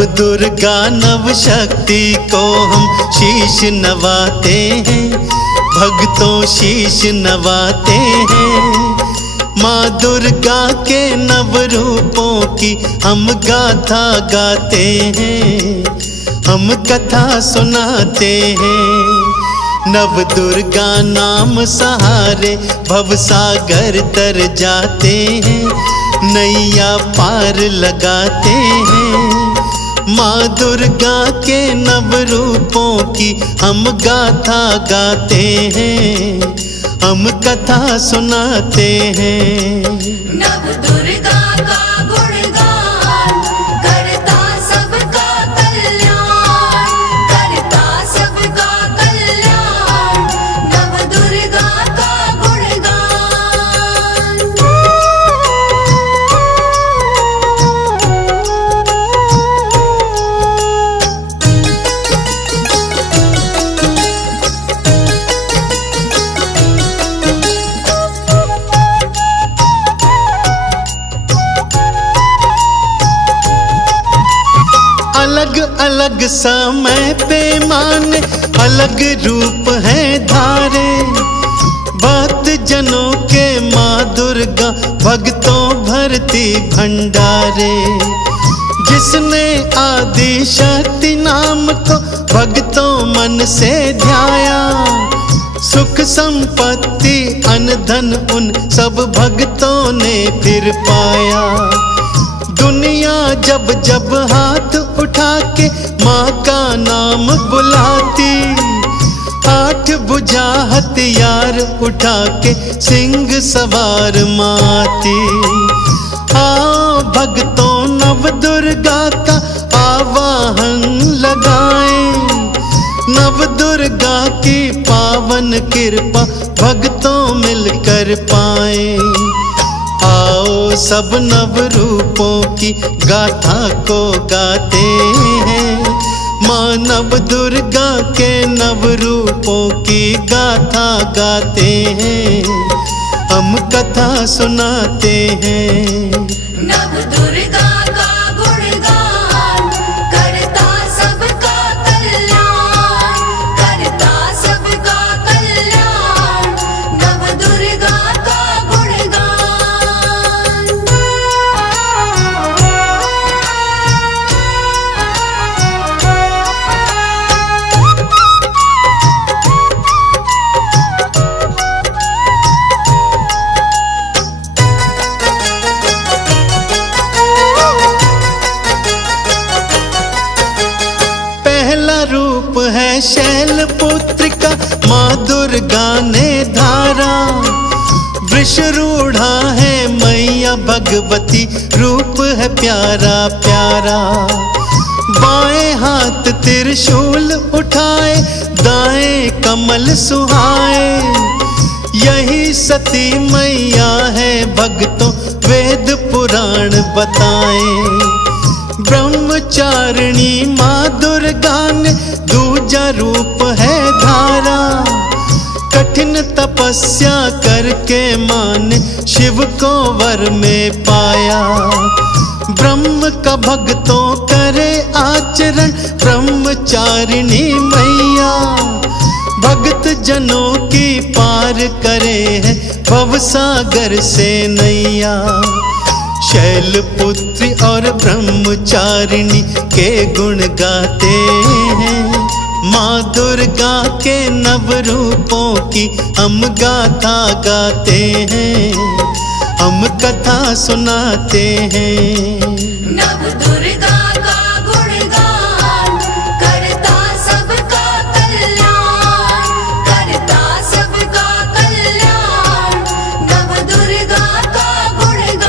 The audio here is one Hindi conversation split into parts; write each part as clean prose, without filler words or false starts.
नव दुर्गा नव शक्ति को हम शीश नवाते हैं, भक्तों शीश नवाते हैं। माँ दुर्गा के नव रूपों की हम गाथा गाते हैं, हम कथा सुनाते हैं। नव दुर्गा नाम सहारे भवसागर तर जाते हैं, नैया पार लगाते हैं। माँ दुर्गा के नव रूपों की हम गाथा गाते हैं, हम कथा सुनाते हैं। नव दुर्गा का गुणगान करता सबका कल्याण, करता सबका कल्याण, नव दुर्गा का गुणगान। अलग अलग समय पे माने अलग रूप है धारे, भक्त जनों के माँ दुर्गा भक्तों भरती भंडारे। जिसने आदि शक्ति नाम को भक्तों मन से ध्याया, सुख संपत्ति अन्न धन उन सब भक्तों ने फिर पाया। दुनिया जब जब हाथ उठा के माँ का नाम बुलाती, आठ भुजा हथियार उठा के सिंह सवार माती। आओ भक्तों नव दुर्गा का आवाहन लगाएं, नव दुर्गा की पावन कृपा भक्तों मिलकर पाएं। आओ सब नव रूपों की गाथा को गाते हैं, माँ नव दुर्गा के नव रूपों की गाथा गाते हैं, हम कथा सुनाते हैं। नव दुर्गा का गुणगान करता सबका कल्याण, करता सबका कल्याण, नव दुर्गा का गुणगान। पहला रूप है शैलपुत्री का माँ दुर्गा ने धारा, वृषरूढ़ा है मैया भगवती रूप है प्यारा प्यारा। बाएं हाथ त्रिशूल उठाए, दाएं कमल सुहाए, यही सती मैया है भक्तों वेद पुराण बताएं। ब्रह्मचारिणी माँ दुर्गा ने दूजा रूप है धारा, कठिन तपस्या करके माँ ने शिव को वर में पाया। ब्रह्म का भक्तों करे आचरण ब्रह्मचारिणी मैया, भक्त जनों की पार करे है भवसागर से नैया। शैलपुत्री और ब्रह्मचारिणी के गुण गाते हैं, माँ दुर्गा के नव रूपों की हम गाथा गाते हैं, हम कथा सुनाते हैं। नव दुर्गा का गुणगान करता सबका कल्याण, करता सबका कल्याण, नव दुर्गा का गुणगान।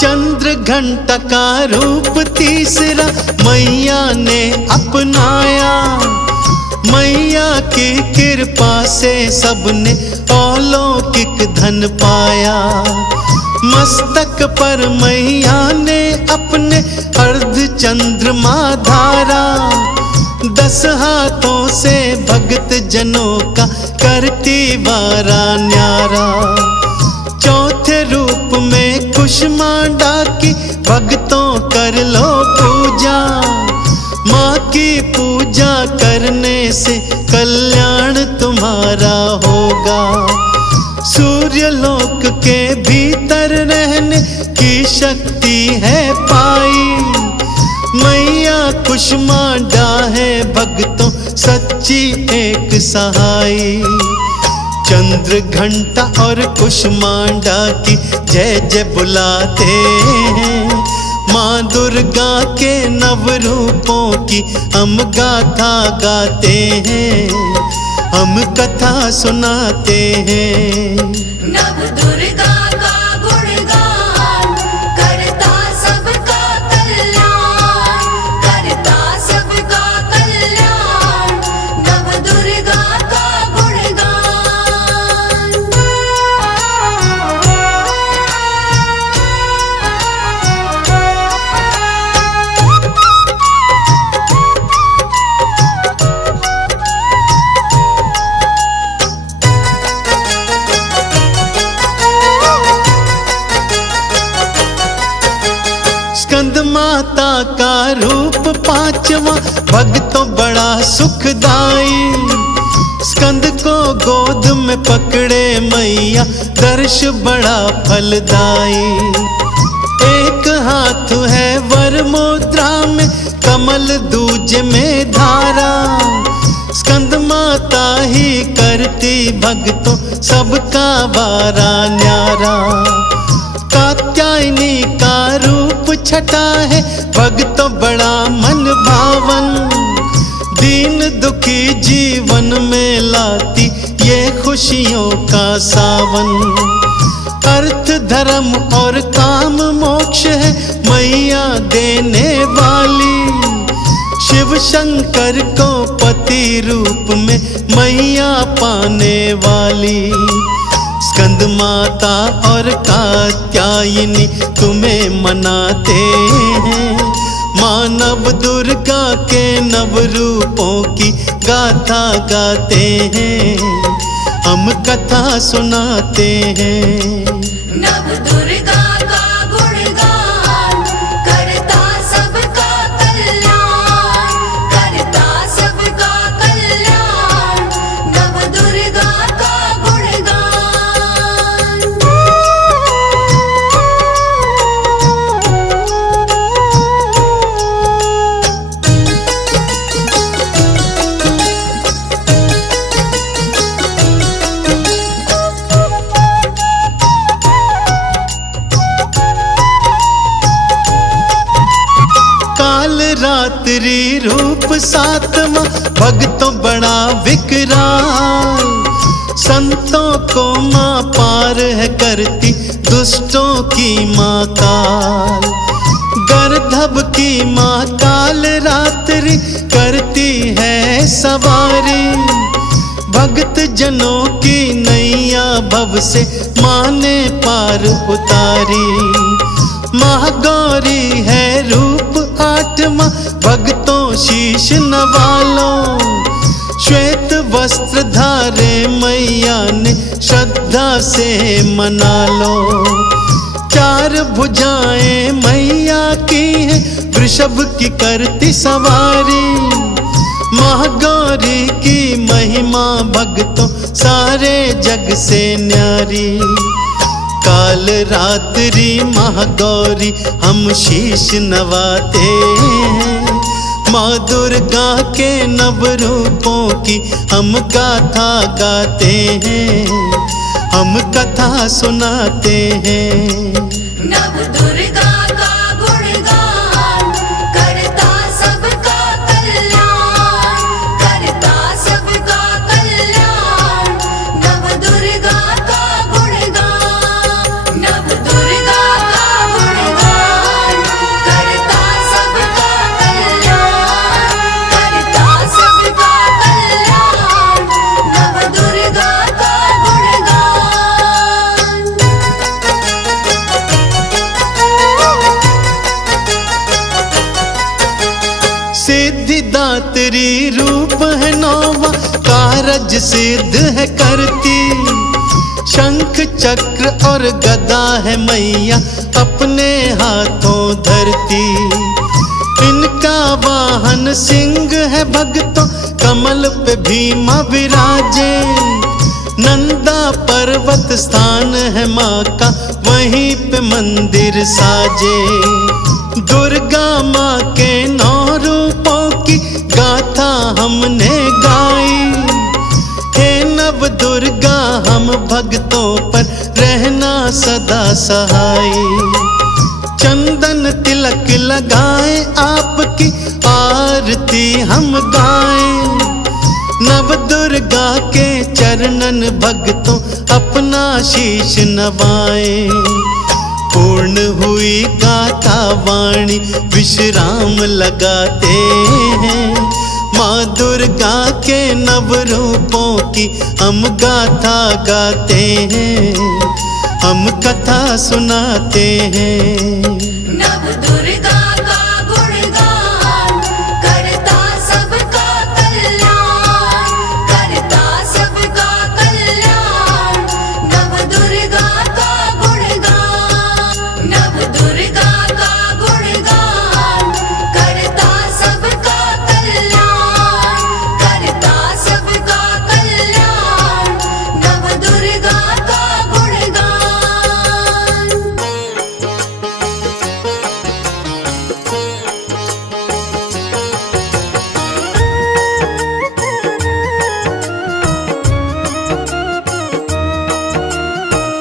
चंद्र घंटा का रूप तीसरा मैया ने अपनाया, मैया की कृपा से सबने अलौकिक धन पाया। मस्तक पर मैया ने अपने अर्ध चंद्रमा धारा। 10 हाथों से भक्त जनों का करती वारा न्यारा। चौथे रूप में कुष्मांडा की भक्तों कर लो पूजा। माँ की पूजा करने से कल्याण तुम्हारा होगा। सूर्यलोक के भीतर रहने की शक्ति है पाई। मैया कुष्मांडा है भक्तों सच्ची एक सहाई। चंद्र घंटा और कुष्मांडा की जय जय बुलाते हैं। माँ दुर्गा के नव रूपों की हम गाथा गाते हैं। हम कथा सुनाते हैं। नव दुर्गा का गुणगान करता सबका कल्याण, करता सबका कल्याण। नव दुर्गा का स्कंद माता का रूप 5वां भक्तों बड़ा सुखदाई। स्कंद को गोद में पकड़े मैया दर्श बड़ा फलदाई। एक हाथ है वर मुद्रा में कमल दूजे में धारा। स्कंद माता ही करती भक्तों सबका वारा न्यारा। कात्यायनी का रूप छटा है भक्तों बड़ा मन भावन। दीन दुखी जीवन में लाती ये खुशियों का सावन। अर्थ धर्म और काम मोक्ष है मैया देने वाली। शिव शंकर को पति रूप में मैया पाने वाली। स्कंद माता और कात्यायनी तुम्हें मनाते हैं। मानव दुर्गा के नव रूपों की गाथा गाते हैं। हम कथा सुनाते हैं। नव दुर्गा का गुणगान करता सबका कल्याण, करता सबका कल्याण। नव दुर्गा का रात्रि रूप 7वां भक्तों बड़ा विकराल। संतों को माँ पार है करती दुष्टों की माँ काल। गर्दभ की माँ काल रात्रि करती है सवारी। भक्त जनों की नैया भव से माँ ने पार उतारी। महागौरी है रूप 8वां भक्तों शीश नवालो। श्वेत वस्त्र धारे मैया ने श्रद्धा से मना लो। 4 भुजाएं मैया की है वृषभ की करती सवारी। महागौरी की महिमा भक्तों सारे जग से न्यारी। काल रात्रि महागौरी हम शीश नवाते हैं। माँ दुर्गा के नव रूपों की हम गाथा गाते हैं। हम कथा सुनाते हैं। नव दुर्गा का गुणगान करता सबका कल्याण, करता सबका कल्याण। नव दुर्गा का गुणगान, नव दुर्गा का गुणगान करता सबका कल्याण, करता सबका कल्याण। रूप है नौवा, कारज सिद्ध है करती। शंख चक्र और गदा है मैया अपने हाथों धरती। इनका वाहन सिंह है भक्तों, कमल पे भीमा विराजे। नंदा पर्वत स्थान है माँ का, वहीं पे मंदिर साजे। दुर्गा माँ के 9 रूपों की गाथा हमने गाई। हे नव दुर्गा हम भक्तों पर रहना सदा सहाय। चंदन तिलक लगाए आपकी आरती हम गाएं। नव दुर्गा के चरणन भक्तों अपना शीश नवाएं। पूर्ण हुई गाथा वाणी विश्राम लगाते हैं। माँ दुर्गा के नव रूपों की हम गाथा गाते हैं, हम कथा सुनाते हैं। नव दुर्गा का गुणगान करता सबका कल्याण, करता सबका कल्याण। नव दुर्गा का गुणगान, नव दुर्गा का गुणगान करता सबका कल्याण, करता सबका कल्याण। नव दुर्गा का गुणगान।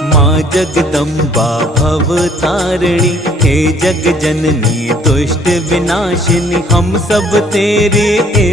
माँ जगदम्बा भवतारिणी, हे जग जननी दुष्ट विनाशिनी। हम सब तेरे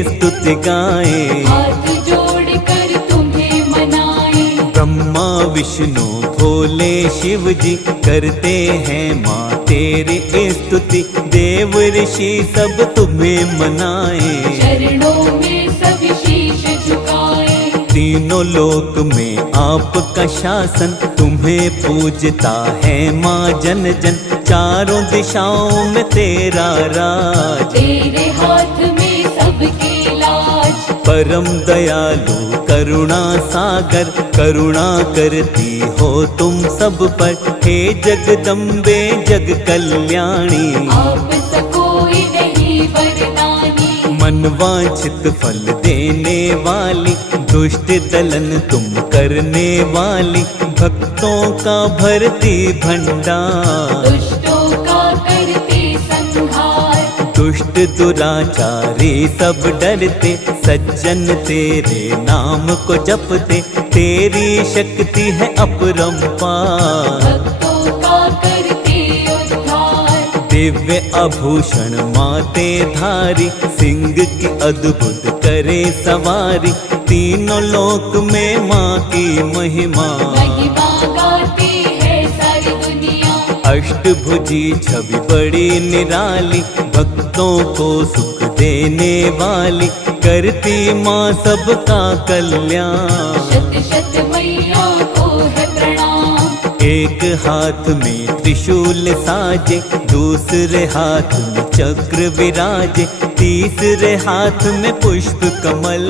स्तुति गाएं, हाथ जोड़ कर तुम्हें मनाए। ब्रह्मा विष्णु भोले शिव जी करते हैं माँ तेरी स्तुति। देव ऋषि सब तुम्हें मनाए, चरणों में सब शीश झुकाए। तीनों लोक में आपका शासन, तुम्हें पूजता है माँ जन जन। चारों दिशाओं में तेरा राज, तेरे हाथ में सबके लाज। परम दयालु करुणा सागर, करुणा करती हो तुम सब पर। हे जगदम्बे जग कल्याणी, आप सकोई नहीं वरदानी। मनवांछित फल देने वाली, दुष्ट दलन तुम करने वाली। भक्तों का भरती भंडार, दुष्टों का करती संहार। दुष्ट दुराचारी सब डरते, सज्जन तेरे नाम को जपते। तेरी शक्ति है अपरंपार, भक्तों का करती उद्धार। दिव्य आभूषण माते धारी, सिंह की अद्भुत करे सवारी। तीनों लोक में माँ की महिमा, महिमा गाती है सारी दुनिया। अष्टभुजी छवि बड़ी निराली, भक्तों को सुख देने वाली। करती माँ सबका कल्याण, शत शत मैया को है प्रणाम। एक हाथ में त्रिशूल साजे, दूसरे हाथ में चक्र विराजे। तीसरे हाथ में पुष्प कमल,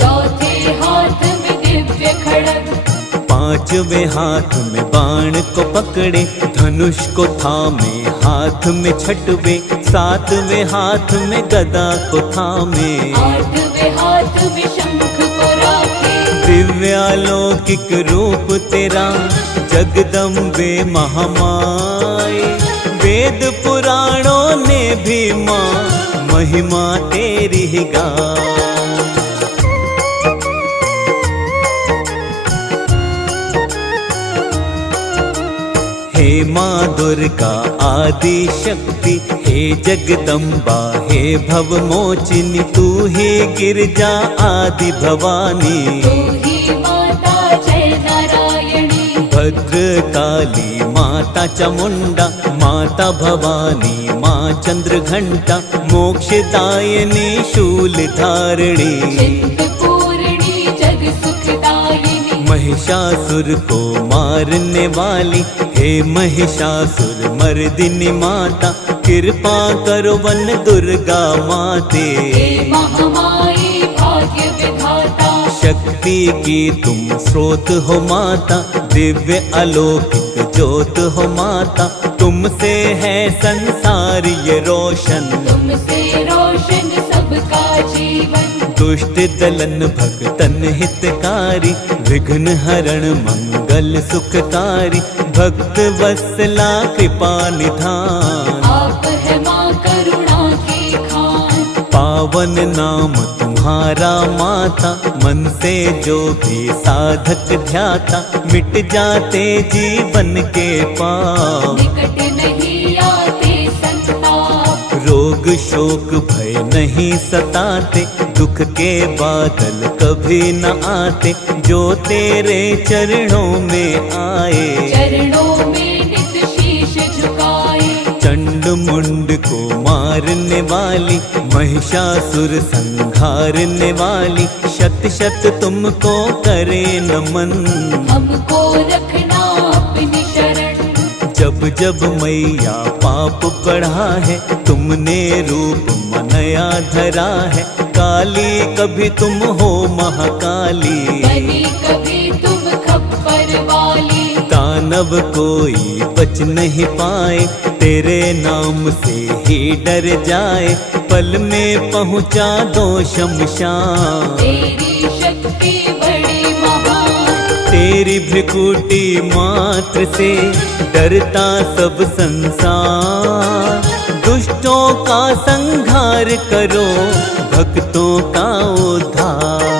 चौथे हाथ में दिव्य खड़ग। पांचवें हाथ में बाण को पकड़े, धनुष को थामे हाथ में छठवे। सातवें हाथ में गदा को थामे, आठवें हाथ में शंख को राखे। दिव्यालौकिक रूप तेरा जगदम्बे महामाई। वेद पुराणों ने भी माँ महिमा तेरी ही गाई। हे माँ दुर्गा आदि शक्ति, हे जगदम्बा हे भवमोचिनी। तू ही गिरजा आदि भवानी, तू ही माता जय नारायणी। भद्रकाली माता चामुंडा, माता भवानी माँ चंद्रघंटा। मोक्षदायिनी शूलधारिणी, चिंतपूर्णी जग सुखदायिनी। महिषासुर को मारने वाली, हे महिषासुर मर्दिनी माता। कृपा करो वन दुर्गा माते, हे महामाई भाग्य शक्ति की तुम स्रोत हो माता, दिव्य अलौकिक ज्योत हो माता, तुमसे है संसार ये रोशन, तुमसे रोशन सबका जीवन। दुष्ट दलन भक्तन हितकारी, विघ्न हरण मंगल सुखकारी, भक्त वत्सला कृपा निधान। आप है माँ करुणा की खान, पावन नाम तुम्हारा माता, मन से जो भी साधक ध्याता, मिट जाते जीवन के पाप। निकट नहीं आते संताप, रोग शोक भय नहीं सताते, दुख के बादल कभी न आते, जो तेरे चरणों में आए। चरणों में नित शीश झुकाए, चंड मुंड को मारने वाली, महिषासुर संहारने वाली, शत शत तुमको करे नमन। हमको रखना अपनी शरण, जब जब मैया पाप बढ़ा है, तुमने रूप मनया धरा है, काली कभी तुम हो महाकाली, बनी कभी तुम खप्पर वाली। दानव कोई बच नहीं पाए, तेरे नाम से ही डर जाए, पल में पहुँचा दो शमशान। तेरी शक्ति बड़ी महान, तेरी भ्रिकुटी मात्र से डरता सब संसार, दुष्टों का संहार करो, भक्तों का उद्धार।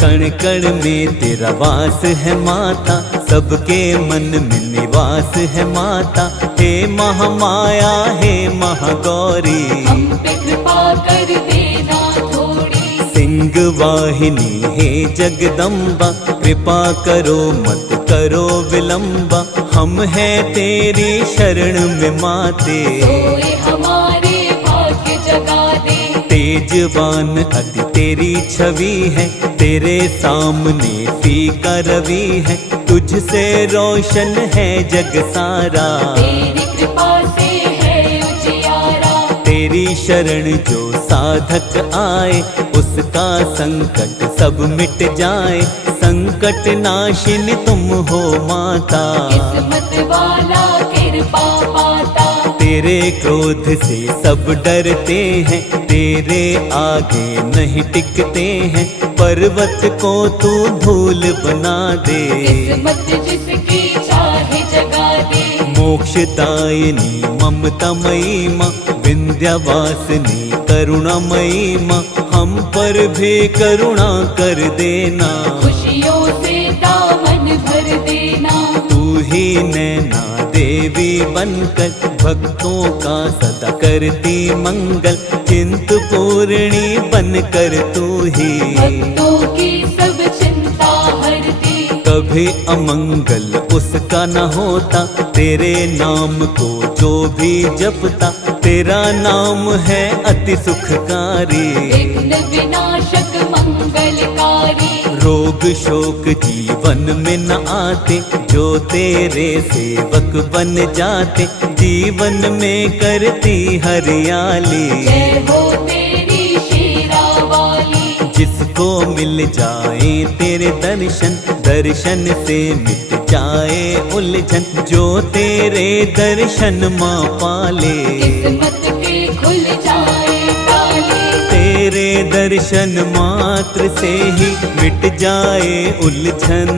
कण कण में तेरा वास है माता, सबके मन में निवास है माता, हे महामाया हे महागौरी, हम पे कृपा कर देना थोड़ी। सिंह वाहिनी हे जगदम्बा, कृपा करो मत करो विलंबा, हम हैं तेरी शरण में माते। सोए हमारे भाग्य जगा दे, तेजवान अति तेरी छवि है, तेरे सामने फीका रवि है, तुझसे रोशन है जग सारा। तेरी कृपा से है उजियारा, तेरी शरण जो साधक आए, उसका संकट सब मिट जाए, संकट नाशिनी तुम हो माता। किस्मत वाला कृपा पाता, तेरे क्रोध से सब डरते हैं, तेरे आगे नहीं टिकते हैं, पर्वत को तू धूल बना दे। किस्मत जिसकी चाहे जगा दे, मोक्षदायिनी ममतामयी माँ, विंध्यवासिनी करुणामयी माँ, हम पर भी करुणा कर देना। खुशियों से दामन भर देना, तू ही नैना देवी बनकर, भक्तों का सदा करती मंगल, चिंतपूर्णी बनकर तू ही भक्तों की सब चिंता हरती। कभी अमंगल उसका न होता, तेरे नाम को जो भी जपता, तेरा नाम है अति सुखकारी। विघ्न विनाशक मंगलकारी, रोग शोक जीवन में न आते, जो तेरे सेवक बन जाते, जीवन में करती हरियाली। जय हो तेरी शेरा वाली, जिसको मिल जाए तेरे दर्शन, दर्शन से मिट जाए उलझन, जो तेरे दर्शन माँ पाले। किस्मत के खुल जाए ताले, तेरे दर्शन मात्र से ही मिट जाए उलझन,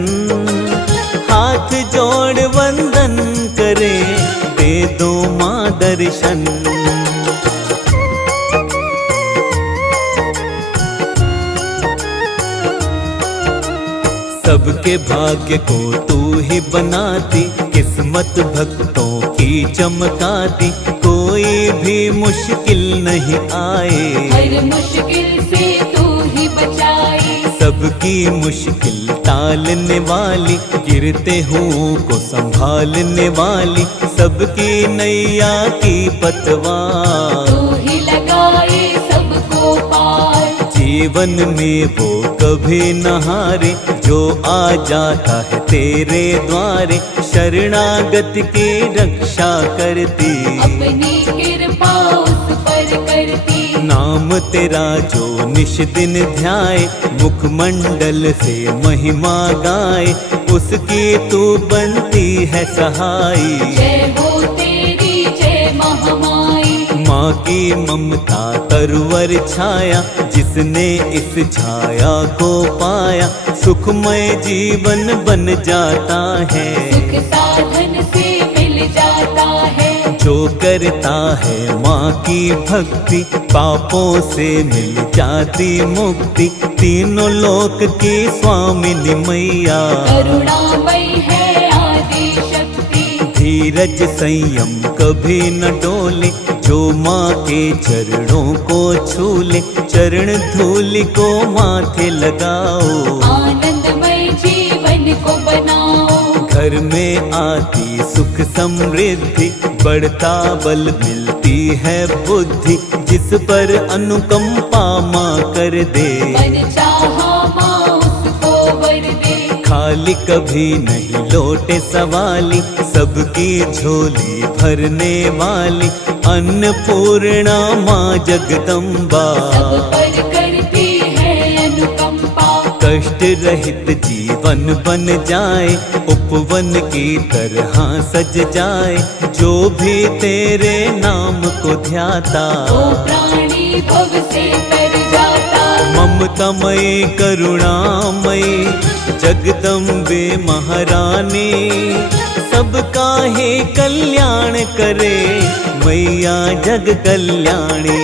हाथ जोड़ वंदन करे, दे दो माँ दर्शन। सबके भाग्य को तू ही बनाती, किस्मत भक्तों की चमकाती, कोई भी मुश्किल नहीं आए, हर मुश्किल से तू ही बचाए। सबकी मुश्किल टालने वाली, गिरते हुओं को संभालने वाली, सबकी नैया की पतवार, तू ही लगाए सबको पार। जीवन में वो कभी न हारे, जो आ जाता है तेरे द्वारे, शरणागत की रक्षा करती। अपनी कृपा उस पर करती। नाम तेरा जो निश दिन ध्याए, मुखमंडल से महिमा गाए, उसकी तू बनती है सहाई। जय हो तेरी जय महामाई। माँ की ममता तरवर छाया, जिसने इस छाया को पाया, सुखमय जीवन बन जाता है। सुख साधन से मिल जाता है। जो करता है माँ की भक्ति, पापों से मिल जाती मुक्ति। तीनों लोक की स्वामिनी मैया, करुणामयी है आदि शक्ति। धीरज संयम कभी न डोले, जो माँ के चरणों को छूले। चरण धूलि को माथे लगाओ, आनंदमय जीवन को बनाओ। घर में आती सुख समृद्धि, बढ़ता बल मिलती है बुद्धि। जिस पर अनुकंपा माँ कर दे, मन चाहा माँ उसको वर दे। खाली कभी नहीं लौटे सवाली, सबकी झोली भरने वाली। अन्नपूर्णा माँ जगदम्बा, सब पर करती है अनुकंपा। कष्ट रहित जीवन बन जाए, उपवन की तरह सज जाए। जो भी तेरे नाम को ध्याता, वो प्राणी भव से तर जाता। ममतामयी करुणामयी जगदम्बे महारानी, सबका है कल्याण करे मैया जग कल्याणी।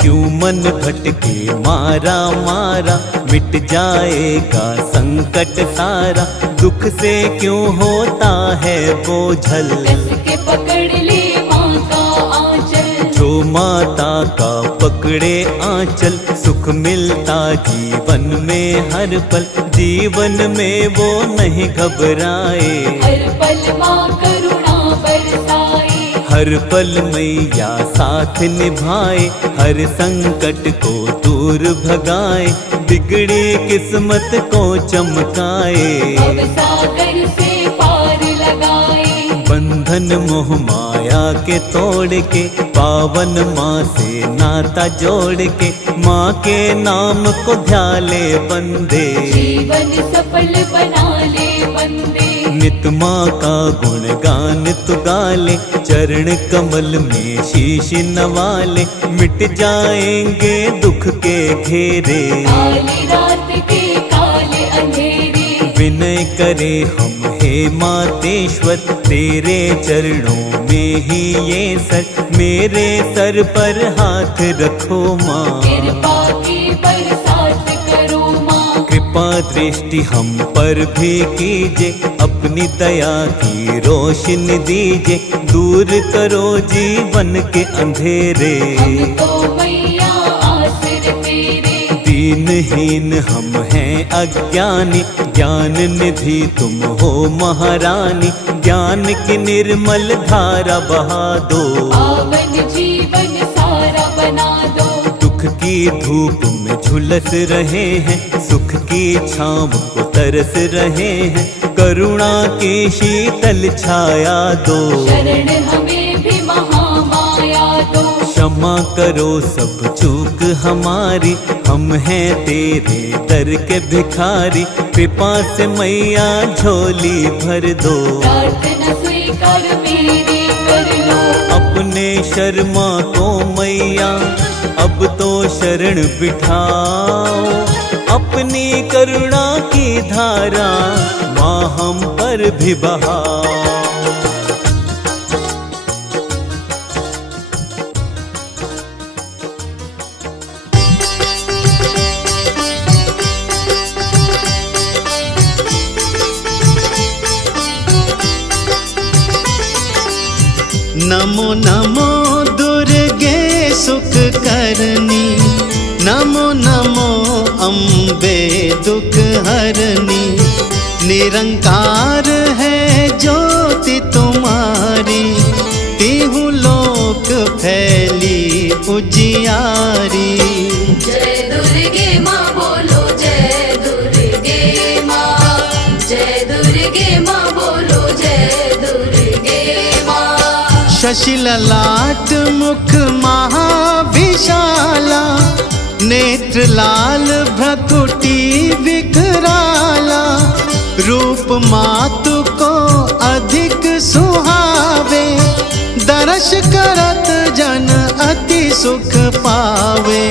क्यों मन भटके मारा मारा, मिट जाएगा संकट सारा। दुख से क्यों होता है बोझल, कस के पकड़ ले माँ का आंचल। जो माता का पकड़े आंचल, सुख मिलता जीवन में हर पल। जीवन में वो नहीं घबराए, हर पल माँ करुणा बरसाए। हर पल मैया साथ निभाए, हर संकट को दूर भगाए। बिगड़ी किस्मत को चमकाए, भव सागर से पार लगाए। बंधन मोह माया के तोड़ के, पावन माँ से नाता जोड़ के। माँ के नाम को ध्याले बंदे, जीवन सफल बना ले बंदे। नित माँ का गुणगान तु गाले, चरण कमल में शीश नवाले। मिट जाएंगे दुख के घेरे, काली रात के काले अंधेरे। विनय करे हम हे मातेश्वर, तेरे चरणों में ही ये सर। मेरे सर पर हाथ रखो माँ, कृपा की बरसात करो माँ। कृपा दृष्टि हम पर भी कीजिए, अपनी दया की रोशनी दीजिए। दूर करो जीवन के अंधेरे, हम तो मैया आसर तेरे। दीनहीन हम हैं अज्ञानी, ज्ञान निधि तुम हो महारानी। ज्ञान की निर्मल धारा बहा दो, पावन जीवन सारा बना दो। दुख की धूप में झुलस रहे हैं, सुख की छाँव को तरस रहे हैं। करुणा की शीतल छाया दो, शरण हमें भी महामाया दो। क्षमा करो सब चूक हमारी, हम हैं तेरे दर के भिखारी। कृपा से मैया झोली भर दो, प्रार्थना स्वीकार मेरी कर लो। अपने शर्मा को मैया अब तो शरण बिठाओ। अपनी करुणा की धारा माँ हम पर भी बहाओ। नमो नमो दुर्गे सुख करनी, नमो नमो अम्बे दुख हरनी। निरंकार है ज्योति तुम्हारी, तिहु लोक फैली उजियारी। जय शशि ललाट मुख महाविशाला, नेत्र लाल भ्रकुटी विकराला, रूप मातु को अधिक सुहावे, दर्श करत जन अति सुख पावे।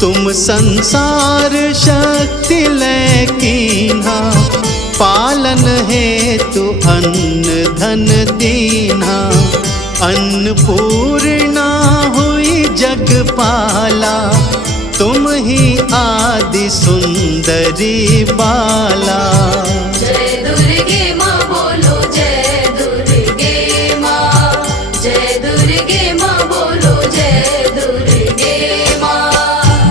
तुम संसार शक्ति लै कीन्हा, पालन हेतु अन्न धन दीन्हा। अन्नपूर्णा हुई जगपाला, तुम ही आदि सुंदरी बाला। जय दुर्गे माँ बोलो जय दुर्गे माँ, जय दुर्गे माँ बोलो जय दुर्गे माँ।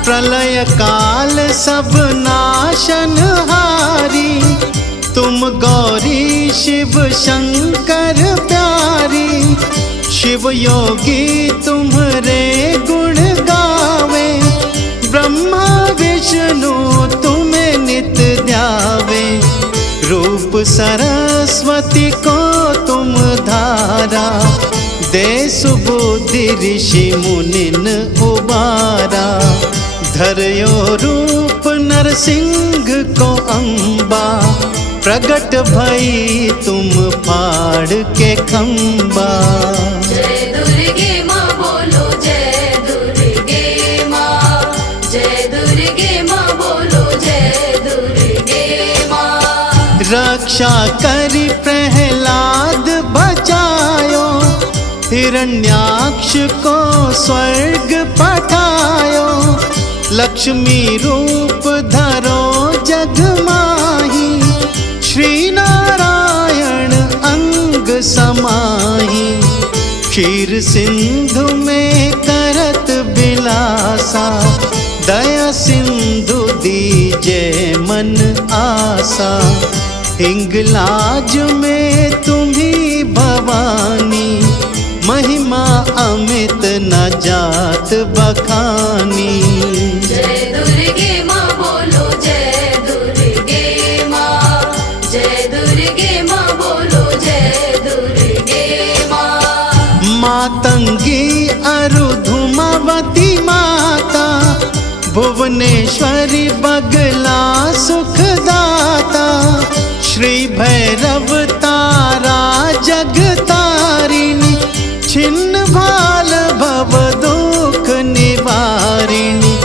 प्रलय काल सब नाशनहारी, तुम गौरी शिव शंकर प्यारी। शिव योगी तुम्हारे गुण गावे, ब्रह्मा विष्णु तुम्हें नित ध्यावे। रूप सरस्वती को तुम धारा, दे सुबुद्धि ऋषि मुनिन उबारा। धर्यो रूप नरसिंह को अम्बा, प्रगट भई तुम फाड़ के खम्बा। जय दुर्गे माँ बोलो जय दुर्गे माँ, जय दुर्गे माँ बोलो जय दुर्गे माँ। रक्षा करी प्रहलाद बचायो, हिरण्याक्ष को स्वर्ग पठायो। लक्ष्मी रूप धरो जग माही, श्री नारायण अंग समाही। क्षीर सिंधु में करत बिलासा, दया सिंधु दीजे मन आसा। हिंगलाज में तुम्ही भवानी, महिमा अमित न जात बखानी। जय दुर्गे माँ बोलो जय दुर्गे माँ, जय दुर्गे माँ बोलो जय दुर्गे माँ। मातंगी अरुधुमावती माता, भुवनेश्वरी बगला सुखदाता। श्री भैरव तारा जगतारिणी, छिन्न भाल भव दुख निवारिणी।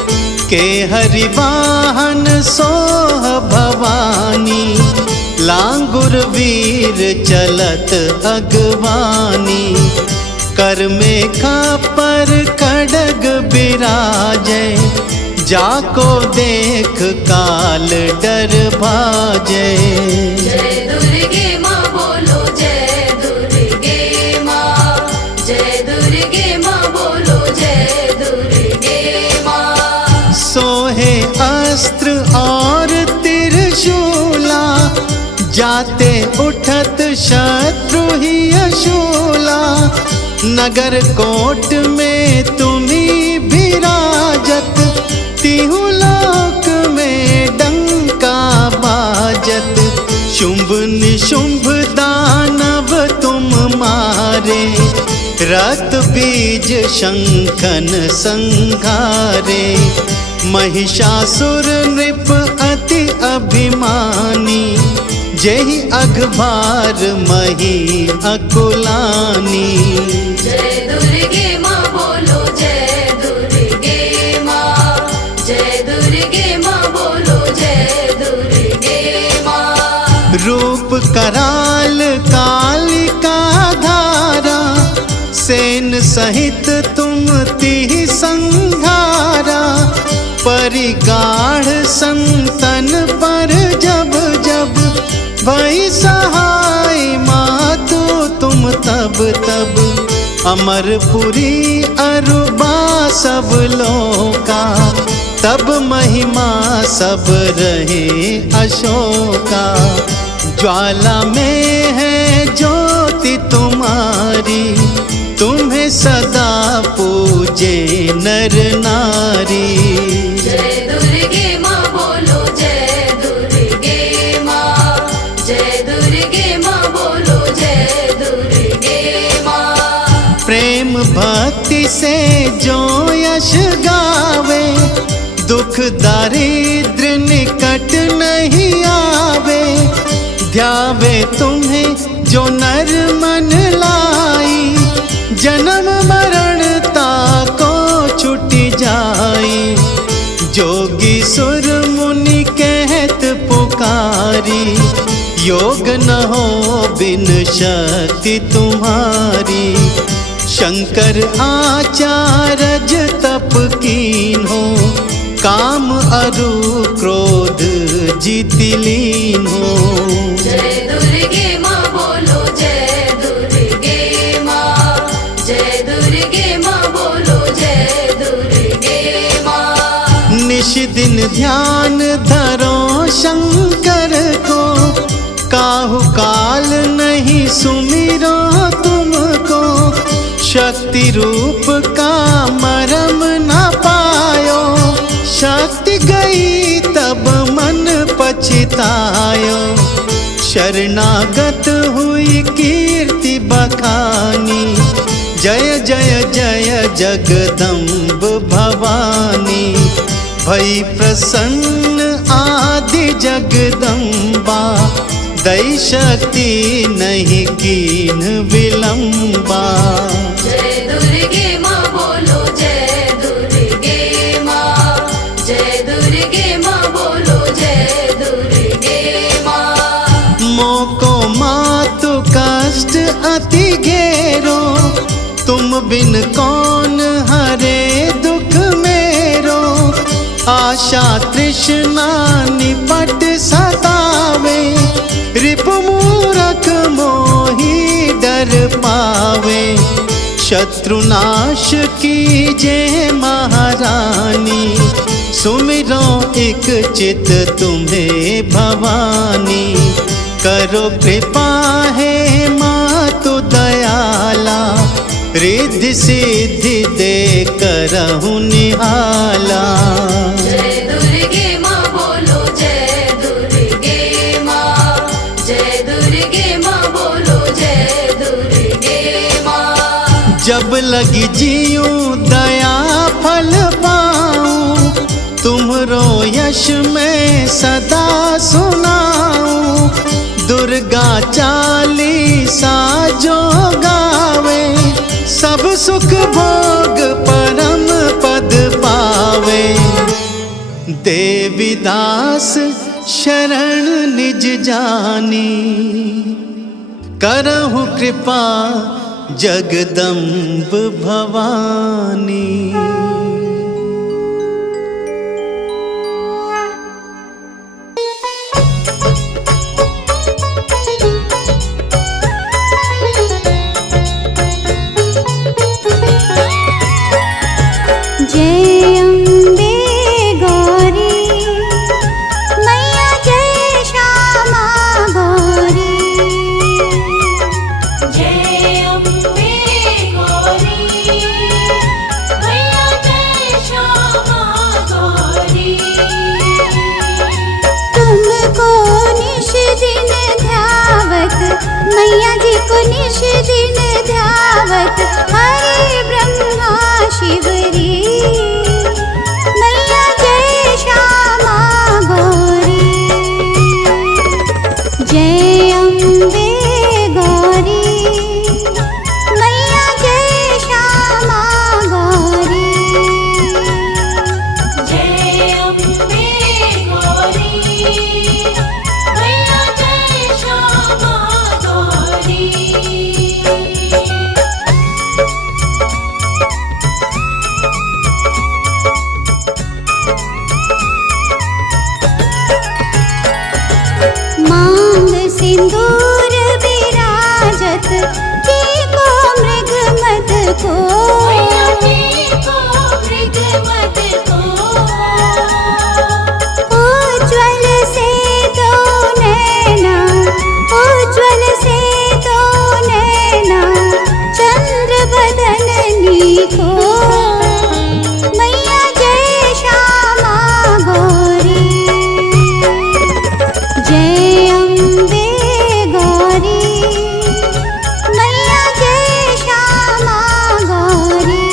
के हरि वाहन सोह भवानी, लांगुर वीर चलत अगवानी। कर में खापर खड्ग बिराजे, जाको देख काल डर भाजे। जय दुर्गे माँ बोलो जय दुर्गे माँ, जय दुर्गे माँ बोलो जय दुर्गे माँ। सोहे अस्त्र और त्रिशूला, जाते उठत शत्रु ही अशूला। नगर कोट में तुम्ही विराजत, तिहु लोक में डंका बाजत। शुंभ निशुंभ दानव तुम मारे, रक्त बीज शंखन संघारे। महिषासुर नृप अति अभिमानी, जेहि अघभार मही अकुलानी। जय दुर्गे माँ बोलो जय दुर्गे माँ, जय दुर्गे माँ बोलो जय दुर्गे माँ। रूप कराल कालिका धारा, सेन सहित तुम तिहि संघारा। परिगाढ़ संतन पर जब जब, भई सहाय मातु तुम तब तब। अमरपुरी अरुबा सब लोका, तब महिमा सब रहे अशोका। ज्वाला में है ज्योति तुम्हारी, तुम्हें सदा पूजे नर नारी। जय दुर्गे माँ बोलो जय दुर्गे माँ, जय दुर्गे माँ बोलो जय दुर्गे माँ। से जो यश गावे, दुख दारिद्र निकट नहीं आवे। ध्यावे तुम्हें जो नर मन लाई, जन्म मरण ताको छुटी जाई। जोगी सुर मुनि कहत पुकारी, योग न हो बिन शक्ति तुम्हारी। शंकर आचार्य तप कीन्हो, काम अरु क्रोध जीति लीन्हो। जय दुर्गे माँ बोलो जय दुर्गे माँ, जय दुर्गे माँ बोलो जय दुर्गे माँ। निश दिन ध्यान धरो शंकर को, काहू काल नहीं सुमिरो तुमको। शक्ति रूप का मरम न पायो, शक्ति गई तब मन पछतायो। शरणागत हुई कीर्ति बखानी, जय जय जय जगदम्ब भवानी। भई प्रसन्न आदि जगदम्बा, दै शक्ति नहीं कीन विलंबा। जय दुर्गे माँ बोलो जय दुर्गे माँ, जय दुर्गे माँ बोलो जय दुर्गे माँ। मोको मातु कष्ट अति घेरो, तुम बिन कौन हरे दुख मेरो। आशा तृष्णा निपट सतावे, रिपु मूरख मोही डर पावे। शत्रुनाश कीजे महारानी, सुमिरो एक चित तुम्हें भवानी। करो कृपा है मातु दयाला, रिद्धि सिद्धि दे करहु निहाला। जय दुर्गे माँ बोलो जय दुर्गे माँ, जय दुर्गे माँ बोलो जय दुर्गे माँ। जब लगी जीऊं दया फल पाऊं, तुम्हरो यश मैं सदा सुनाऊं। दुर्गा चालीसा जो गावे, सब सुख भोग परम पद पावे। देवी दास शरण निज जानी, करहु कृपा जगदम्ब भवानी। जय अम्बे गौरी मैया, जय श्यामा गौरी। जय अम्बे गौरी मैया, जय श्यामा गौरी। तुमको निश दिन ध्यावत, मैया जी को निश दिन ध्यावत। हरे ब्रह्मा शिवरी, मैया जय श्यामा गौरी। जय अम्बे गौरी मैया, जय श्यामा गौरी। जय अम्बे गौरी मैया, जय श्यामा गौरी। मांग सिंदूर विराजत, टीको मृग मद को। मैया टीको मृग मद को। उज्ज्वल से दो नैना, उज्ज्वल से दो नैना, चंद्र बदननी को। मैया जय श्यामा गौरी। जय अम्बे गौरी मैया, जय श्यामा गौरी।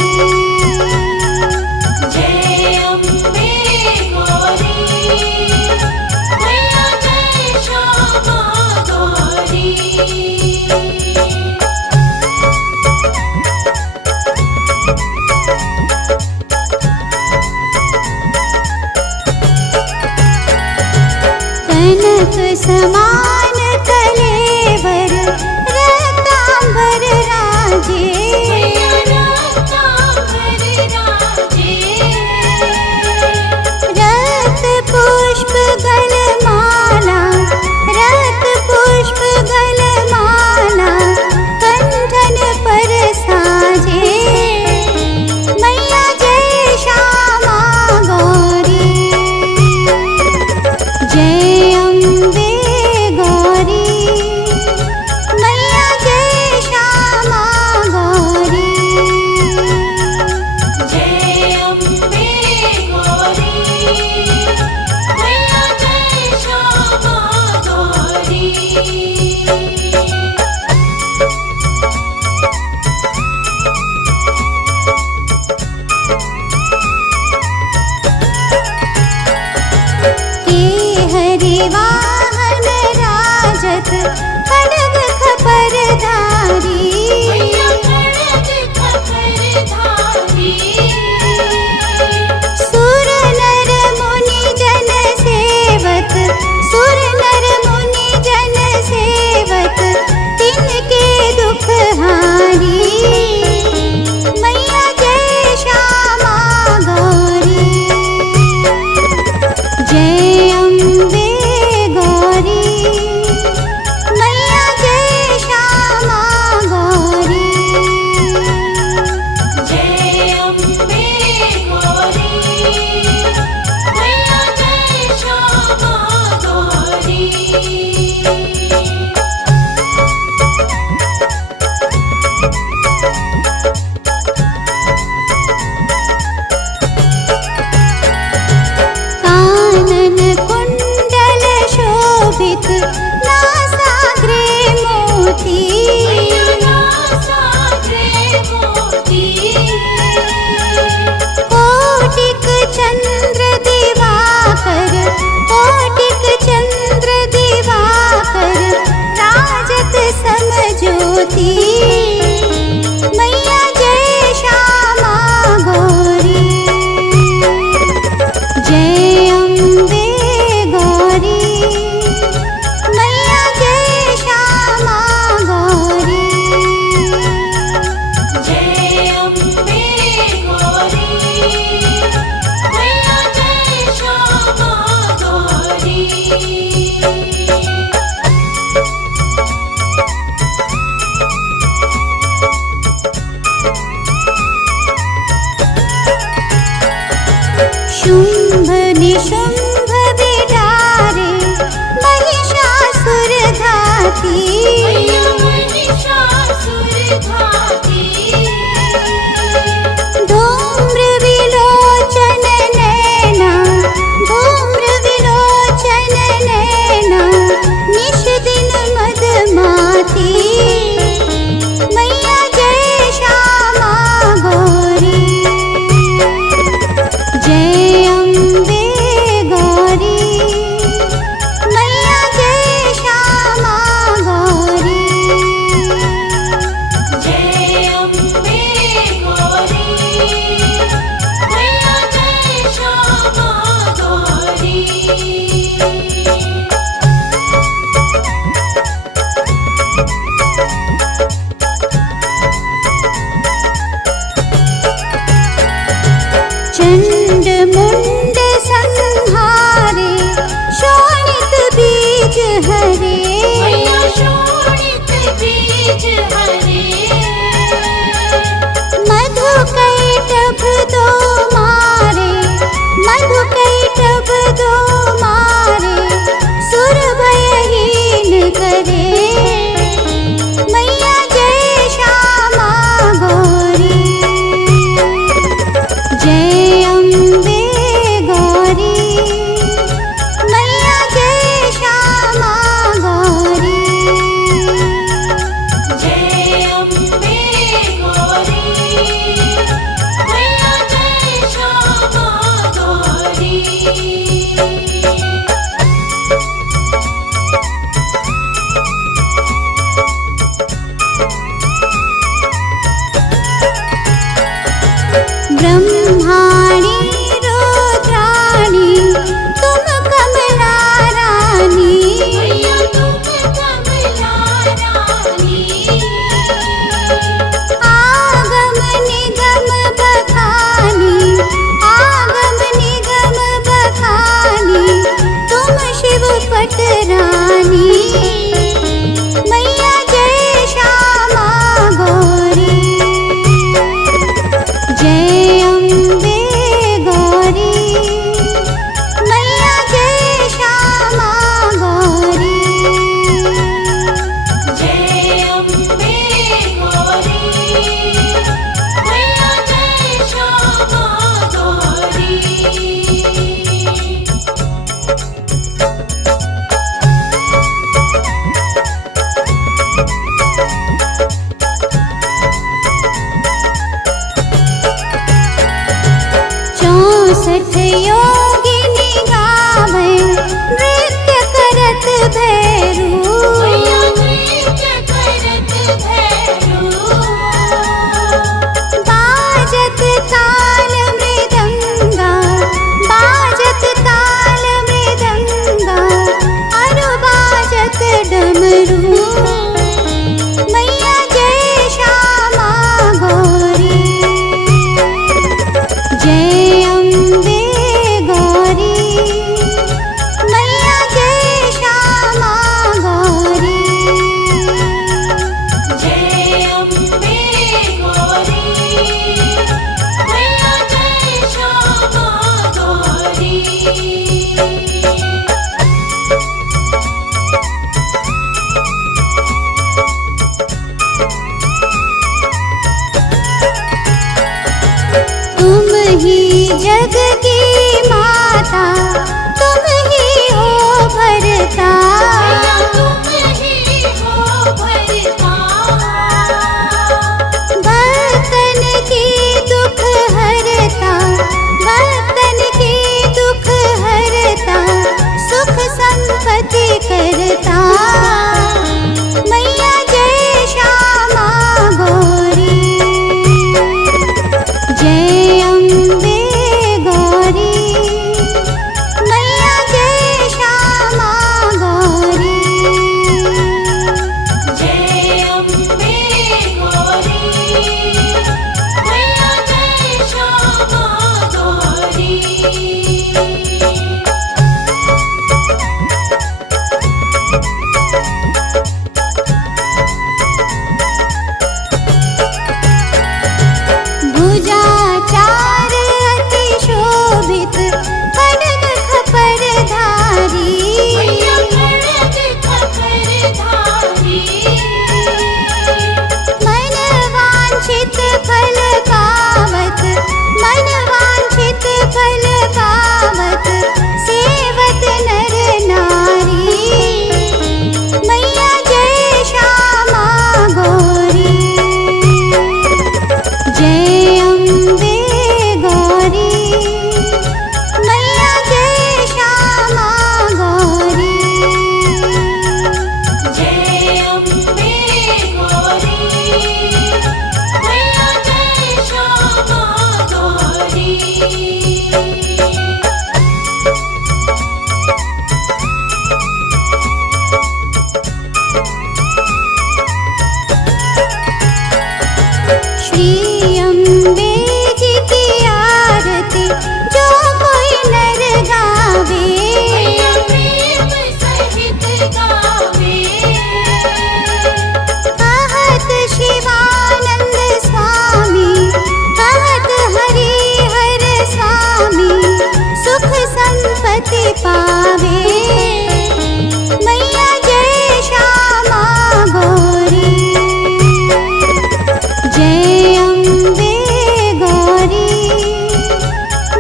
ना सागरे मोती कोटिक चंद्र दिवाकर कोटिक चंद्र दिवाकर राजत समज्योति मैया जय श्यामा गौरी जय अम्बे गौरी मैया जय श्यामा गौरी जय अम्बे गौरी मैया जय श्यामा गौरी शुंभ निशुंभ बिडारे महिषासुर घाती मैया महिषासुर घाती धूम्र विलोचन नैना धूम्र विलोचन नैना निश दिन मदमाती मैया जय श्यामा गौरी जय अम्बे गौरी मैया जय श्यामा गौरी जय अम्बे गौरी मैया जय श्यामा गौरी चंड मुंड संहारे शोणित बीज हरे मैया शोणित बीज हरे मधु कैटभ दो मारे मधु कैटभ दो मारे सुर भयहीन करे मैया जय श्यामा गौरी जय अम्बे गौरी मैया जय श्यामा गौरी जय अम्बे गौरी मैया जय श्यामा गौरी ब्रह्माणी रुद्राणी तुम कमला रानी मैया तुम कमला रानी आगम निगम बखानी आगम निगम बखानी तुम शिव पटरानी मैया जय श्यामा गौरी जय अम्बे गौरी मैया जय श्यामा गौरी जय अम्बे गौरी मैया जय श्यामा गौरी चौसठ योगिनी गावे नृत्य करत भैरू मैया नृत्य करत भैरू बाजत ताल मृदंगा बाजत ताल मृदंगा अरु बाजत डमरू मैया जय श्यामा गौरी जय अम्बे गौरी मैया जय श्यामा गौरी जय अम्बे गौरी मैया जय श्यामा गौरी तुम ही जग की माता तुम ही हो भरता जगता मैया जय श्यामा गौरी जय अम्बे गौरी मैया जय श्यामा गौरी जय अम्बे गौरी मैया जय श्यामा गौरी भुजा चार अति शोभित खड्ग खपर धारी मैया खड्ग खपर धारी मन वांछित फल पावत मन वांछित फल पावत सेवत नर नारी मैया जय श्यामा गौरी जय अम्बे गौरी मैया जय श्यामा गौरी जय अम्बे गौरी मैया जय श्यामा गौरी श्री अम्बे जी की आरती जो कोई नर गावे मैया प्रेम सहित गावे कहत शिवानंद स्वामी कहत हरि हर स्वामी सुख संपत्ति पावे मैया जय श्यामा गौरी जय अम्बे गौरी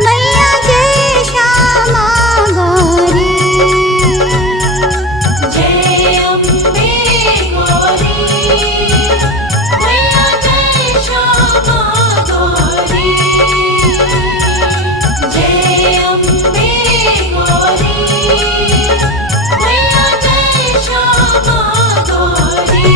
मैया जय श्यामा गौरी जय अम्बे गौरी मैया जय श्यामा गौरी जय अम्बे गौरी मैया जय श्यामा गौरी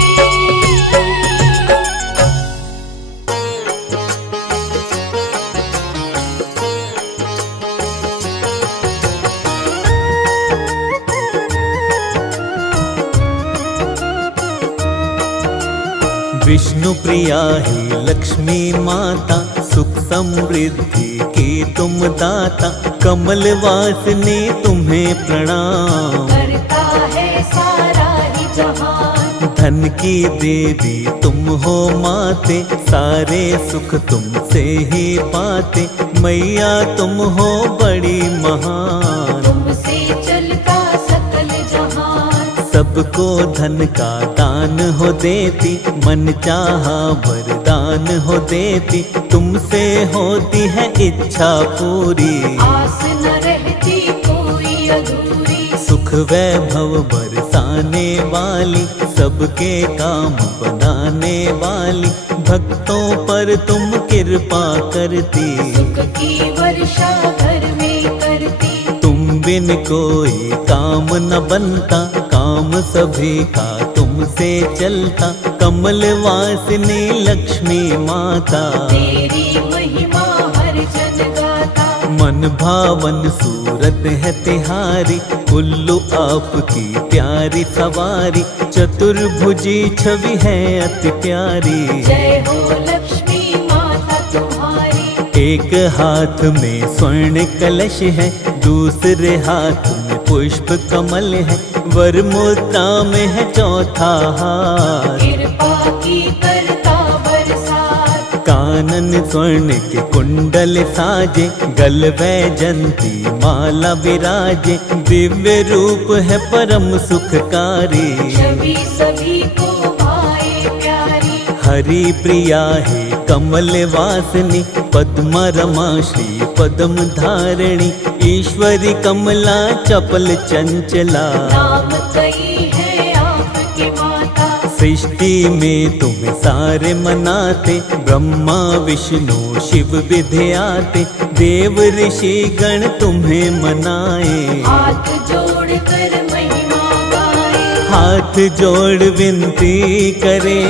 विष्णु प्रिया ही लक्ष्मी माता सुख समृद्धि की तुम दाता कमल वासने तुम्हें प्रणाम करता है सारा ही जहान धन की देवी तुम हो माते सारे सुख तुमसे ही पाते मैया तुम हो बड़ी महान तुमसे चलता सकल जहान सबको धन का दान हो देती मन चाहा वरदान हो देती तुमसे होती है इच्छा पूरी आस न रहती कोई अधूरी सुख वैभव बरसाने वाली सबके काम बनाने वाली भक्तों पर तुम कृपा करती सुख की वर्षा घर में करती तुम बिन कोई काम न बनता काम सभी का तुमसे चलता कमल वासिनी लक्ष्मी माता तेरी महिमा हर जन गाता मन भावन सूरत है तिहारी उल्लू आपकी प्यारी सवारी चतुर्भुजी छवि है अति प्यारी जय हो लक्ष्मी माता तुम्हारी एक हाथ में स्वर्ण कलश है दूसरे हाथ में पुष्प कमल है वर मुद्रा में है चौथा हाथ कृपा की करता बरसात कानन स्वर्ण के कुंडल साजे गल वैजंती माला विराजे दिव्य रूप है परम सुखकारी छवि सभी को भाए प्यारी हरि प्रिया है कमल वासनी पद्मा रमा श्री पद्म धारिणी ईश्वरी कमला चपल चंचला नाम कई है आपके माता सृष्टि में तुम्हें सारे मनाते ब्रह्मा विष्णु शिव विद्याते देव ऋषि गण तुम्हें मनाए हाथ जोड़ कर महिमा गाए हाथ जोड़ विनती करे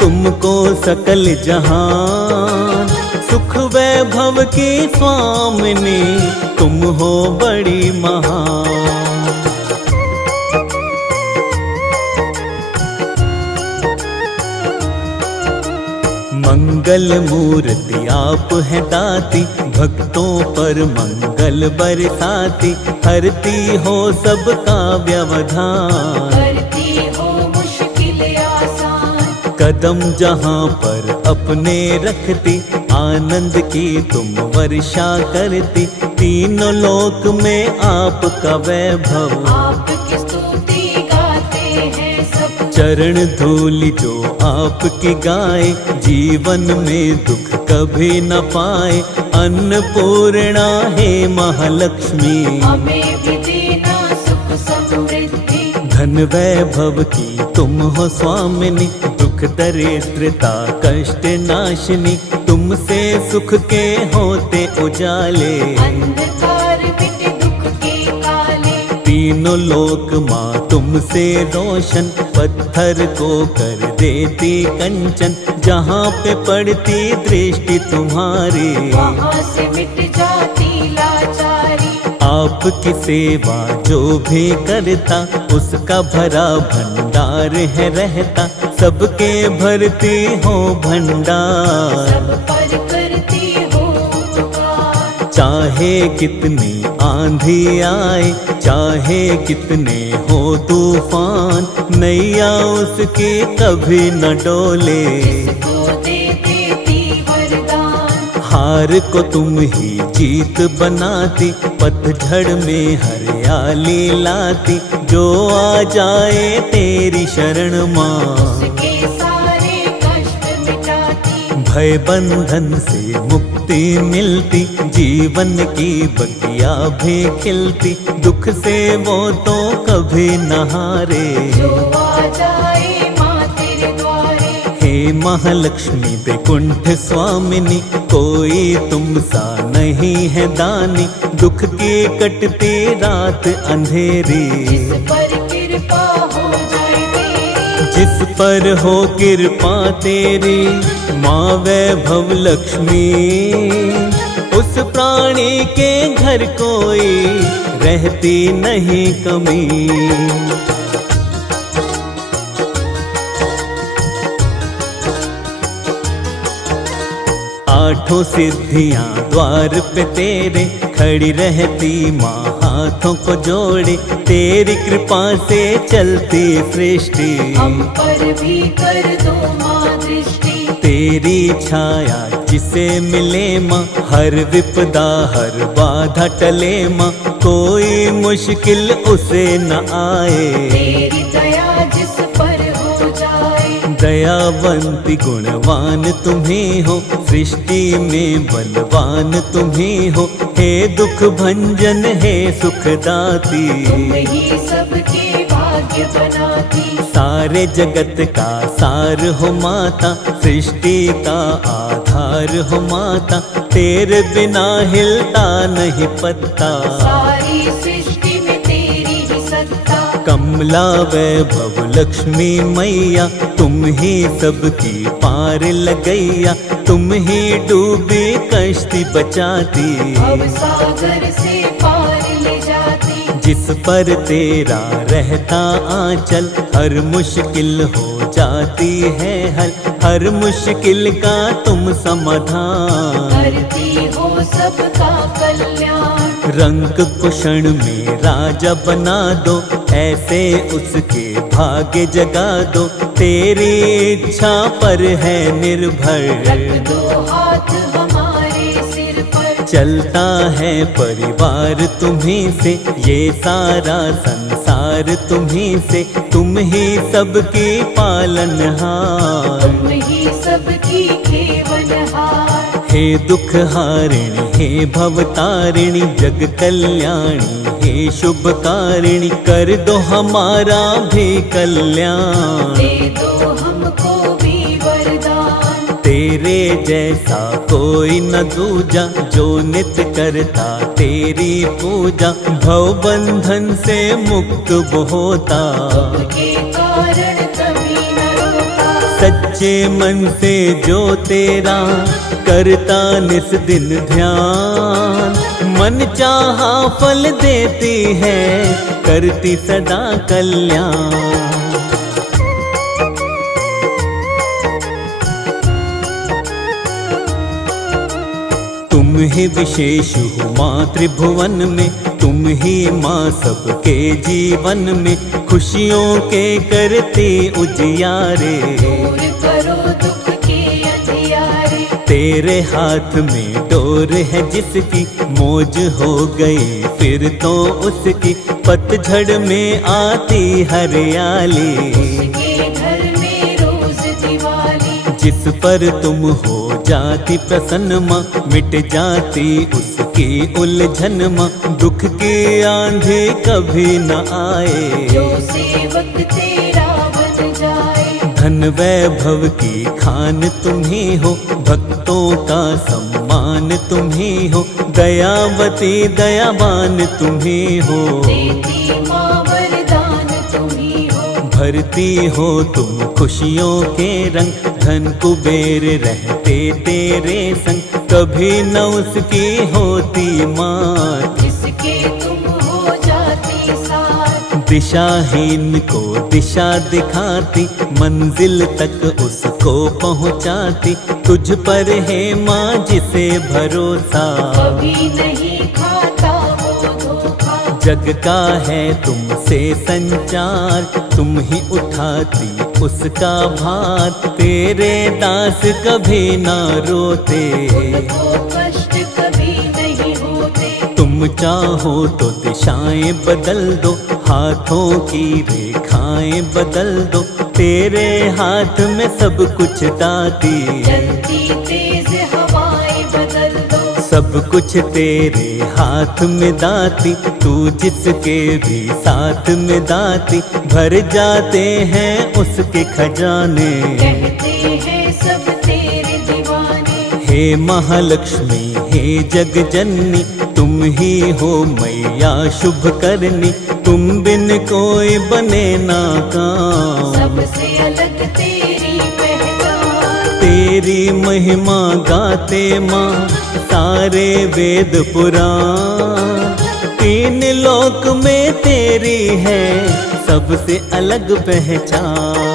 तुमको सकल जहान, सुख वैभव की स्वामिनी तुम हो बड़ी महान। मंगल मूर्ति आप है दाती, भक्तों पर मंगल बरसाती, हरती हो सबका व्यवधान, करती हो मुश्किल आसान। कदम जहाँ पर अपने रखती, आनंद की तुम वर्षा करती, तीनों लोक में आपका वैभव, आपकी स्तुति गाते हैं सब। चरण धूलि जो आपकी गाए, जीवन में दुख कभी न पाए। अन्नपूर्णा है महालक्ष्मी, हमें भी देना सुख समृद्धि। धन वैभव की तुम हो स्वामिनी, दुख दरिद्रता कष्ट नाशिनी, तुमसे सुख के होते उजाले, अंधकार मिट दुख के काले। तीनों लोक माँ तुमसे रोशन, पत्थर को कर देती कंचन, जहाँ पे पड़ती दृष्टि तुम्हारी, वहाँ से मिट जाती लाचारी। आपकी सेवा जो भी करता, उसका भरा भंडार है रहता, सबके भरती हो भंडार। सब पर करती हो उपकार। चाहे कितनी आंधी आए, चाहे कितने हो तूफान, नैया उसकी कभी न डोले, जिसको दे देती वरदान। हार को तुम ही जीत बनाती, पतझड़ में हरियाली लाती, जो आ जाए तेरी शरण माँ, उसके सारे कष्ट मिटाती। भय बंधन से मुक्ति मिलती, जीवन की बगिया भी खिलती, दुख से वो तो कभी न हारे। जो आ जाए माँ तेरे द्वारे, हे महालक्ष्मी वैकुंठ स्वामिनी, कोई तुम सा नहीं है दानी, दुख की कटती रात अंधेरी, जिस पर कृपा हो जाए तेरी। जिस पर हो कृपा तेरी माँ वैभव लक्ष्मी, उस प्राणी के घर कोई रहती नहीं कमी। आठों सिद्धियां द्वार पे तेरे, खड़ी रहती माँ हाथों को जोड़े, तेरी कृपा से चलती सृष्टि, हम पर भी कर दो माँ दृष्टि। तेरी छाया जिसे मिले माँ, हर विपदा हर बाधा टले माँ, कोई मुश्किल उसे न आए। तेरी दया जिस पर हो जाए, दयावंती गुणवान तुम्ही हो, सृष्टि में बलवान तुम्ही हो, हे दुख भंजन हे सुखदाती, तुम ही सबके भाग्य बनाती। सारे जगत का सार हो माता, सृष्टि का आधार हो माता, तेरे बिना हिलता नहीं पत्ता, सारी सृष्टि में तेरी ही सत्ता। कमला वैभव लक्ष्मी मैया, तुम ही सबकी पार लगैया, तुम ही डूबी कश्ती बचाती, अब सागर से पार ले जाती। जिस पर तेरा रहता आंचल, हर मुश्किल हो जाती है हल, हर मुश्किल का तुम समाधान, करती हो सबका कल्याण। रंग कुशण में राजा बना दो, ऐसे उसके भाग्य जगा दो, तेरी इच्छा पर है निर्भर, रख दो हाथ हमारे सिर पर। चलता है परिवार तुम्हीं से, ये सारा संसार तुम्हीं से, तुम ही सबकी पालनहार, तुम ही सबकी खेवनहार। हे दुख हारिणी हे भवतारिणी, जग कल्याणी हे शुभकारिणी, कर दो हमारा भी कल्याण, दे दो हमको भी वरदान। तेरे जैसा कोई न दूजा, जो नित्य करता तेरी पूजा, भव बंधन से मुक्त वो होता। के कारण कभी न रोता, सच्चे मन से जो तेरा करता निस दिन ध्यान, मन चाहा फल देती है, करती सदा कल्याण। तुम ही विशेष हो माँ त्रिभुवन में, तुम ही माँ सबके जीवन में, खुशियों के करते उजियारे। दूर करो दुख के अंधियारे, तेरे हाथ में डोर है जिसकी, मौज हो गई फिर तो उसकी, पतझड़ में आती हरियाली। के घर में रोज दिवाली, जिस पर तुम हो जाती प्रसन्न माँ, मिट जाती उसकी उलझन माँ, दुख की आंधी कभी न आए। जो सेवक तेरा बन जाए, धन वैभव की खान तुम ही हो, भक्तों का सम्मान तुम ही हो, दयावती दयावान तुम ही हो। देती माँ वरदान तुम ही हो, भरती हो तुम खुशियों के रंग, धन कुबेर रहते तेरे संग, कभी न उसकी होती मात। जिसके तुम हो जाती साथ, दिशाहीन को दिशा दिखाती, मंजिल तक उसको पहुँचाती, तुझ पर है माँ जिसे भरोसा। कभी नहीं खाता वो धोखा, जग का है तुमसे संचार, तुम ही उठाती उसका भार, तेरे दास कभी ना रोते। वो कष्ट कभी नहीं होते, तुम चाहो तो दिशाएं बदल दो, हाथों की रेखाएं बदल दो, तेरे हाथ में सब कुछ दाती। चलती तेज हवाएं बदल दो, सब कुछ तेरे हाथ में दाती, तू जिसके भी साथ में दाती, भर जाते हैं उसके खजाने। कहते हैं सब तेरे दीवाने, हे महालक्ष्मी हे जग जननी, तुम ही हो मैया शुभ करनी, तुम बिन कोई बने ना काम। सबसे अलग तेरी पहचान, तेरी महिमा गाते माँ सारे वेद पुराण, तीन लोक में तेरी है सबसे अलग पहचान।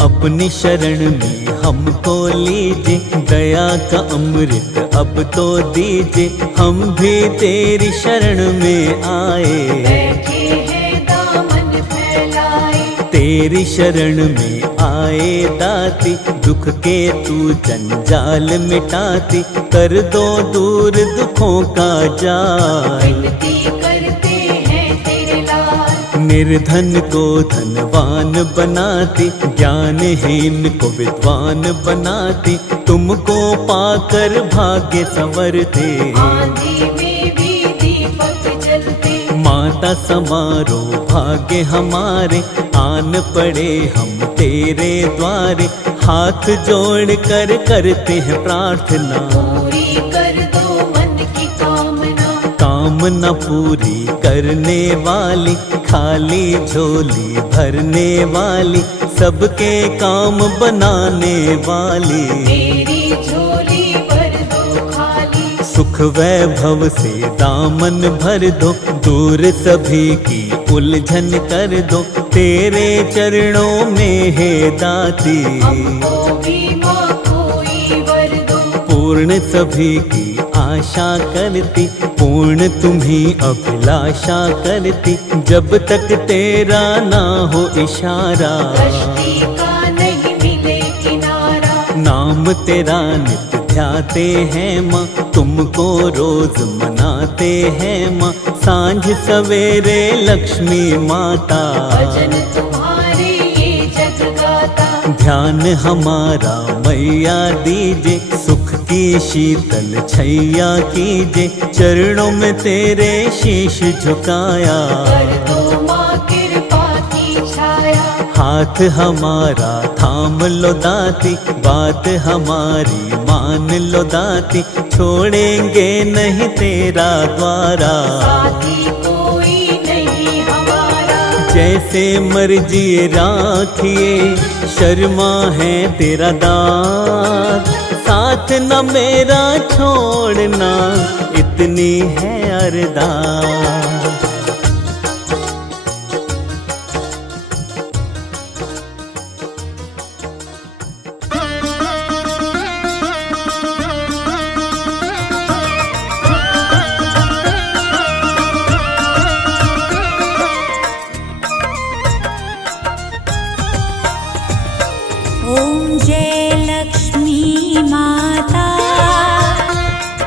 अपनी शरण में हमको लीजिए, दया का अमृत अब तो दीजिए, हम भी तेरी शरण में आए। बैठे हैं दामन फैलाए, तेरी शरण में आए दाती, दुख के तू जंजाल मिटाती, कर दो दूर दुखों का जाल। विनती करते हैं तेरे लाल, निर्धन को धनवान बनाती, ज्ञानहीन को विद्वान बनाती, तुमको पाकर भाग्य संवरते। आंधी में भी दीपक जलते, माता समारो भाग्य हमारे, आन पड़े हम तेरे द्वारे, हाथ जोड़ कर करते हैं प्रार्थना। पूरी कर दो मन की कामना, कामना पूरी करने वाली, खाली झोली भरने वाली, सबके काम बनाने वाली। मेरी झोली भर दो खाली, सुख वैभव से दामन भर दो, दूर सभी की उलझन कर दो, तेरे चरणों में है दाती। हमको भी माँ कोई वर दो, पूर्ण सभी की आशा करती, पूर्ण तुम्ही अभिलाषा करती, जब तक तेरा ना हो इशारा। कश्ती का नहीं मिले किनारा, नाम तेरा नित्य ध्याते हैं माँ, तुमको रोज मनाते हैं माँ, सांझ सवेरे लक्ष्मी माता। भजन तुम्हारे ये जग गाता, ध्यान हमारा मैया दीजे, सुख की शीतल छैया कीजे, चरणों में तेरे शीश झुकाया। कर दो माँ कृपा हाथ हमारा थाम लो दाती, बात हमारी मान लो दाती, छोड़ेंगे नहीं तेरा द्वारा। साथी कोई नहीं हमारा, जैसे मर्जी राखिए, शर्मा है तेरा दात, साथ न मेरा छोड़ना, इतनी है अरदास। ओम जय लक्ष्मी माता,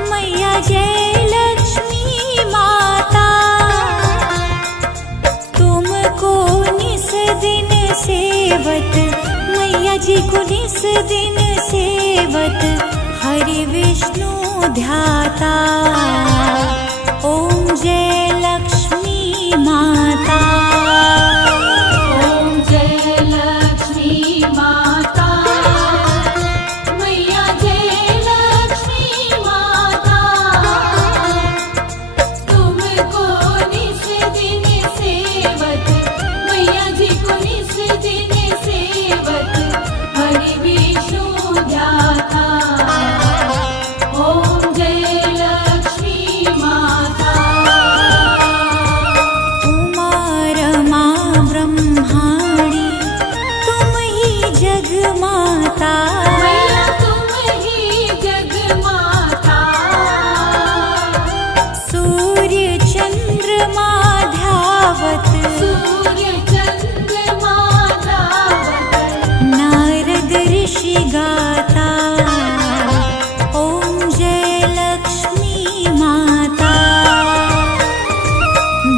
मैया जय लक्ष्मी माता, तुमको निस दिन सेवत, मैया जी को निस दिन सेवत, हरि विष्णु ध्याता। ओम जय लक्ष्मी माता। ओम जय लक्ष्मी माता, मैया जय लक्ष्मी माता, तुमको निस दिन सेवत, मैया जी को निस दिन सेवत, हरि विष्णु ध्याता। ओम जय लक्ष्मी माता। उमा रमा ब्रह्माणी, तुम ही जग माता, मैया तुम ही जग माता, सूर्य चंद्रमा ध्यावत, सूर्य चंद्रमा धावत, नारद ऋषि गाता। ओम जय लक्ष्मी माता।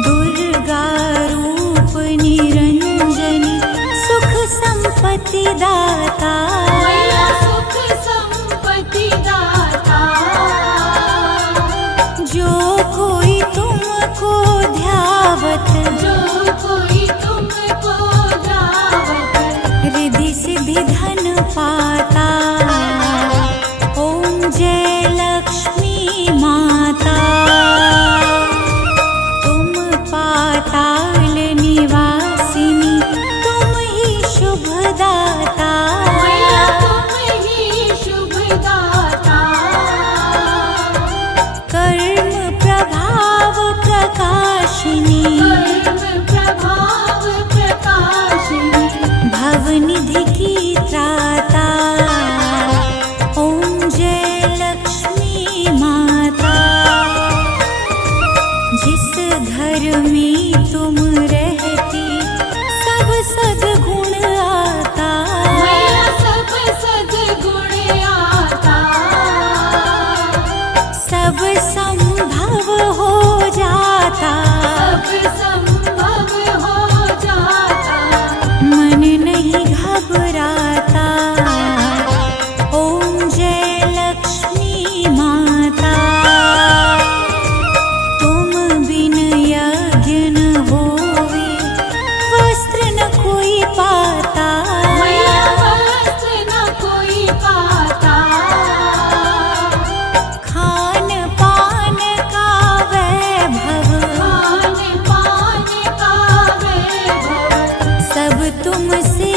दुर्गा रूप निरंजनी, सुख संपत्ति दाता, मैया सुख संपत्ति दाता, जो कोई तुमको ध्यावत, जो कोई तुमको धावत, रिद्धि सिद्धि धन पाता। ओम जय लक्ष्मी माता। तुम पाताल निवासिनी, तुम ही शुभ दाता, मैया तुम ही शुभ दाता, कर्म प्रभाव प्रकाशिनी, कर्म प्रभाव प्रकाशिनी, भवनिधि की त्राता। ओम जय लक्ष्मी माता। जिस घर में तुम रहती, सब सद्गुण आता, मैया सब सद्गुण आता, सब संभव हो जाता, सब संभव हो जाता, मन नहीं घबराता। ओम जय लक्ष्मी माता। तुम बिन यज्ञ न होवे, वस्त्र न कोई पाता, मैया वस्त्र न कोई पाता, खान पान का वैभव, खान पान का वैभव, सब तुमसे